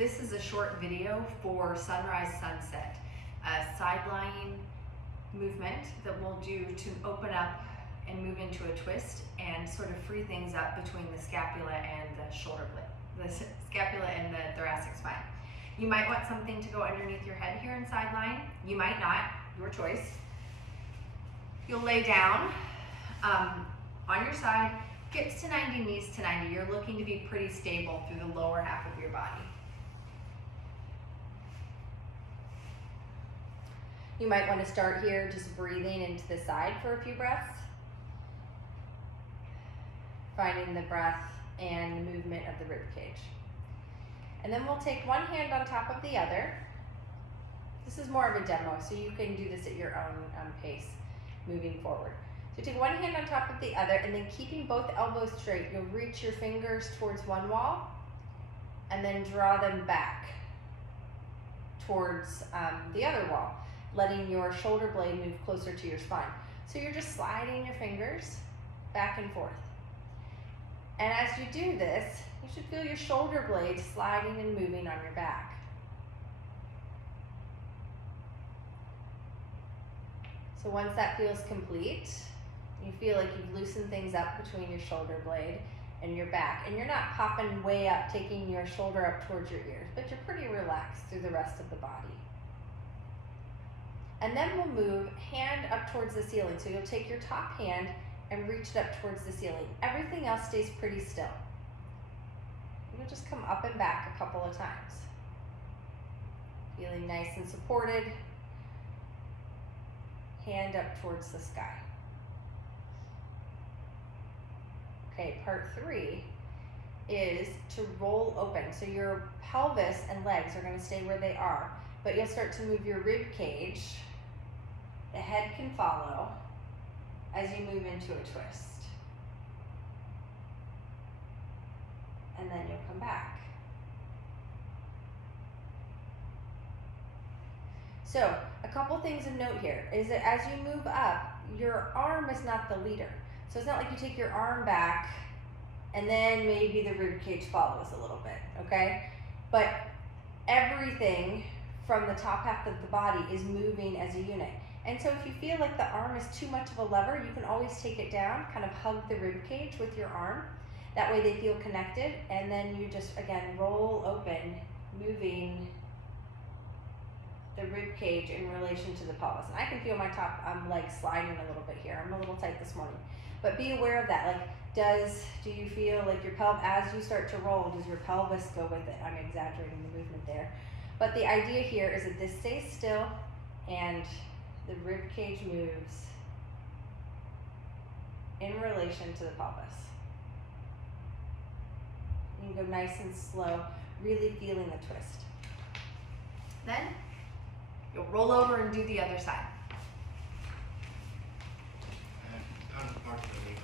This is a short video for sunrise, sunset, a side lying movement that we'll do to open up and move into a twist and sort of free things up between the scapula and the shoulder blade, the scapula and the thoracic spine. You might want something to go underneath your head here in side lying. You might not, your choice. You'll lay down on your side, hips to 90, knees to 90. You're looking to be pretty stable through the lower half of your body. You might want to start here just breathing into the side for a few breaths. Finding the breath and the movement of the rib cage. And then we'll take one hand on top of the other. This is more of a demo, so you can do this at your own pace moving forward. So take one hand on top of the other, and then keeping both elbows straight, you'll reach your fingers towards one wall and then draw them back towards the other wall, letting your shoulder blade move closer to your spine. So you're just sliding your fingers back and forth. And as you do this, you should feel your shoulder blade sliding and moving on your back. So once that feels complete, you feel like you've loosened things up between your shoulder blade and your back. And you're not popping way up, taking your shoulder up towards your ears, but you're pretty relaxed through the rest of the body. And then we'll move hand up towards the ceiling. So you'll take your top hand and reach it up towards the ceiling. Everything else stays pretty still. You'll just come up and back a couple of times. Feeling nice and supported. Hand up towards the sky. Okay, part 3 is to roll open. So your pelvis and legs are going to stay where they are, but you'll start to move your rib cage. The head can follow as you move into a twist. And then you'll come back. So a couple things of note here is that as you move up, your arm is not the leader. So it's not like you take your arm back and then maybe the rib cage follows a little bit, okay? But everything from the top half of the body is moving as a unit. And so if you feel like the arm is too much of a lever, you can always take it down, kind of hug the rib cage with your arm. That way they feel connected, and then you just, again, roll open, moving the rib cage in relation to the pelvis. And I can feel my top leg sliding a little bit here. I'm a little tight this morning. But be aware of that. Like, do you feel like your pelvis, as you start to roll, does your pelvis go with it? I'm exaggerating the movement there. But the idea here is that this stays still and the rib cage moves in relation to the pelvis. You can go nice and slow, really feeling the twist. Then you'll roll over and do the other side. And down to the part of the knee.